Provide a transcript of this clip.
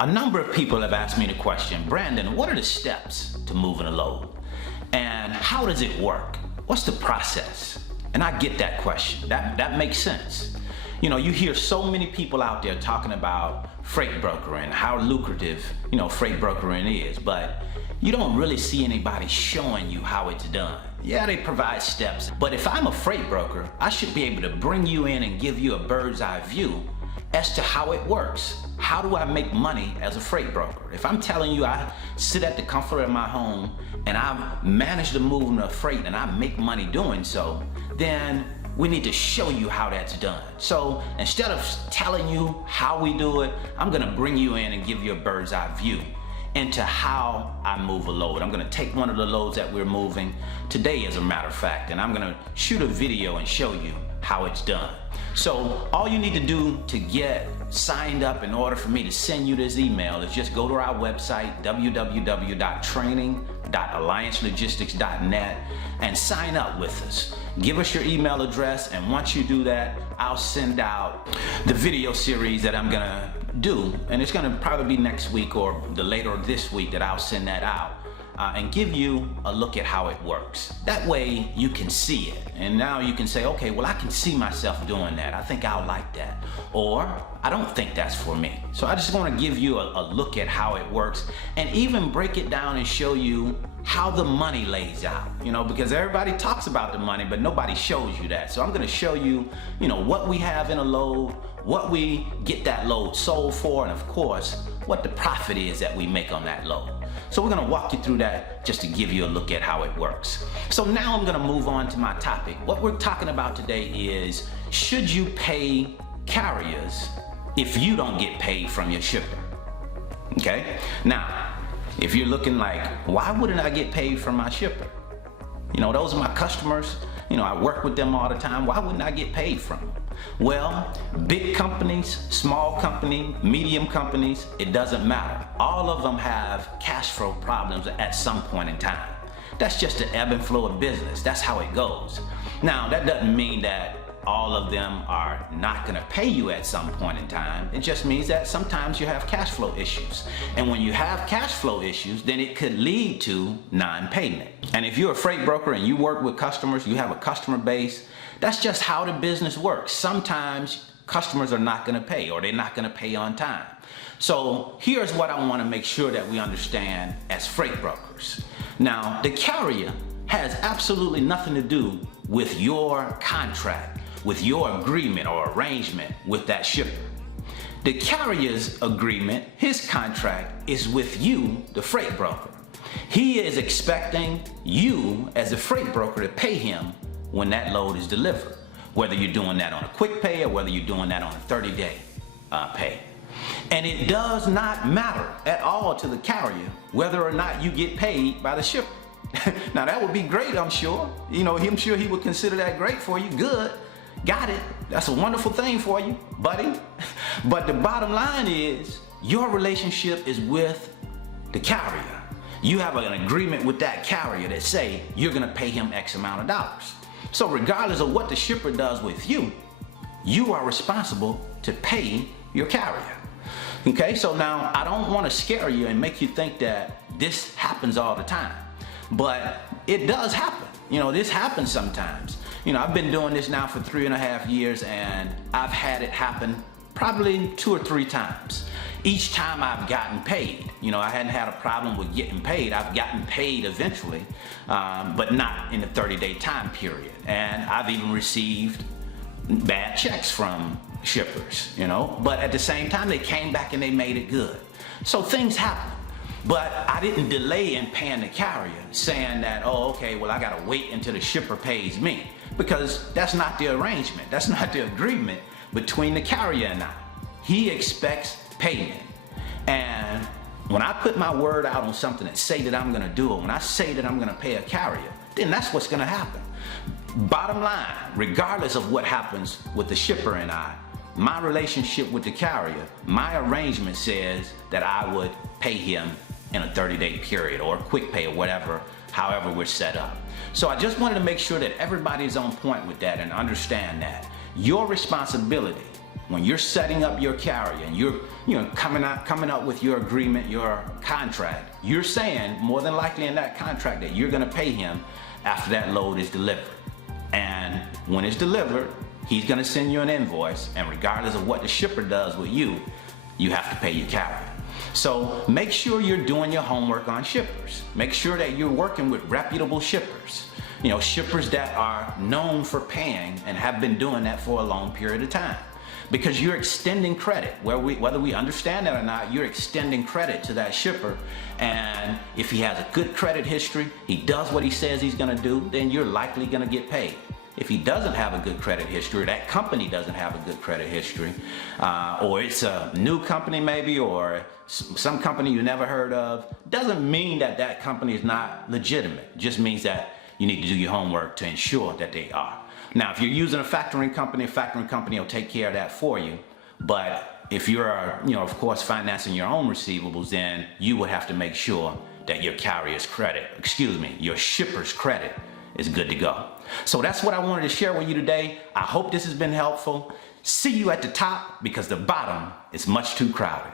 A number of people have asked me the question, Brandon, what are the steps to moving a load? And how does it work? What's the process? And I get that question. That makes sense. You know, you hear so many people out there talking about freight brokering, how lucrative, freight brokering is, but you don't really see anybody showing you how it's done. Yeah, they provide steps, but if I'm a freight broker, I should be able to bring you in and give you a bird's eye view as to how it works. How do I make money as a freight broker? If I'm telling you I sit at the comfort of my home and I've managed to move the freight and I make money doing so, then we need to show you how that's done. So instead of telling you how we do it, I'm gonna bring you in and give you a bird's eye view into how I move a load. I'm gonna take one of the loads that we're moving today, as a matter of fact, and I'm gonna shoot a video and show you how it's done. So all you need to do to get signed up in order for me to send you this email is just go to our website, www.training.alliancelogistics.net, and sign up with us. Give us your email address, and once you do that, I'll send out the video series that I'm gonna do, and it's gonna probably be next week or the later this week that I'll send that out. And give you a look at how it works. That way you can see it. And now you can say, okay, well, I can see myself doing that. I think I'll like that. Or I don't think that's for me. So I just want to give you a look at how it works and even break it down and show you how the money lays out, because everybody talks about the money, but nobody shows you that. So I'm going to show you, what we have in a load, what we get that load sold for, and of course, what the profit is that we make on that load. So we're gonna walk you through that just to give you a look at how it works. So now I'm gonna move on to my topic. What we're talking about today is, should you pay carriers if you don't get paid from your shipper? Okay? Now, if you're looking like, why wouldn't I get paid from my shipper? Those are my customers. I work with them all the time. Why wouldn't I get paid from them? Well, big companies, small company, medium companies, it doesn't matter. All of them have cash flow problems at some point in time. That's just the ebb and flow of business. That's how it goes. Now, that doesn't mean that all of them are not gonna pay you at some point in time. It just means that sometimes you have cash flow issues. And when you have cash flow issues, then it could lead to non-payment. And if you're a freight broker and you work with customers, you have a customer base, that's just how the business works. Sometimes customers are not gonna pay, or they're not gonna pay on time. So here's what I wanna make sure that we understand as freight brokers. Now, the carrier has absolutely nothing to do with your contract, with your agreement or arrangement with that shipper. The carrier's agreement, his contract, is with you, the freight broker. He is expecting you as a freight broker to pay him when that load is delivered, whether you're doing that on a quick pay or whether you're doing that on a 30-day pay. And it does not matter at all to the carrier whether or not you get paid by the shipper. Now that would be great, I'm sure. I'm sure he would consider that great for you. Good, got it. That's a wonderful thing for you, buddy. But the bottom line is, your relationship is with the carrier. You have an agreement with that carrier that say you're gonna pay him X amount of dollars. So regardless of what the shipper does with you, you are responsible to pay your carrier. Okay, so now I don't want to scare you and make you think that this happens all the time, but it does happen. This happens sometimes. I've been doing this now for 3.5 years, and I've had it happen probably 2 or 3 times. Each time I've gotten paid. I hadn't had a problem with getting paid. I've gotten paid eventually, but not in the 30-day time period. And I've even received bad checks from shippers, but at the same time, they came back and they made it good. So things happen. But I didn't delay in paying the carrier, saying that, oh, okay, well, I gotta wait until the shipper pays me, because that's not the arrangement. That's not the agreement between the carrier and I. He expects payment. And when I put my word out on something and say that I'm gonna do it, when I say that I'm gonna pay a carrier, then that's what's gonna happen. Bottom line, regardless of what happens with the shipper and I, my relationship with the carrier, my arrangement says that I would pay him in a 30-day period, or a quick pay, or whatever, however we're set up. So I just wanted to make sure that everybody's on point with that and understand that your responsibility when you're setting up your carrier and you're coming up with your agreement, your contract, you're saying more than likely in that contract that you're going to pay him after that load is delivered. And when it's delivered, he's going to send you an invoice, and regardless of what the shipper does with you, you have to pay your carrier. So make sure you're doing your homework on shippers. Make sure that you're working with reputable shippers. Shippers that are known for paying and have been doing that for a long period of time. Because you're extending credit, whether we understand that or not, you're extending credit to that shipper. And if he has a good credit history, he does what he says he's gonna do, then you're likely gonna get paid. If he doesn't have a good credit history, that company doesn't have a good credit history, or it's a new company maybe, or some company you never heard of, doesn't mean that that company is not legitimate. It just means that you need to do your homework to ensure that they are. Now, if you're using a factoring company will take care of that for you. But if you're, of course, financing your own receivables, then you would have to make sure that your your shipper's credit is good to go. So that's what I wanted to share with you today. I hope this has been helpful. See you at the top, because the bottom is much too crowded.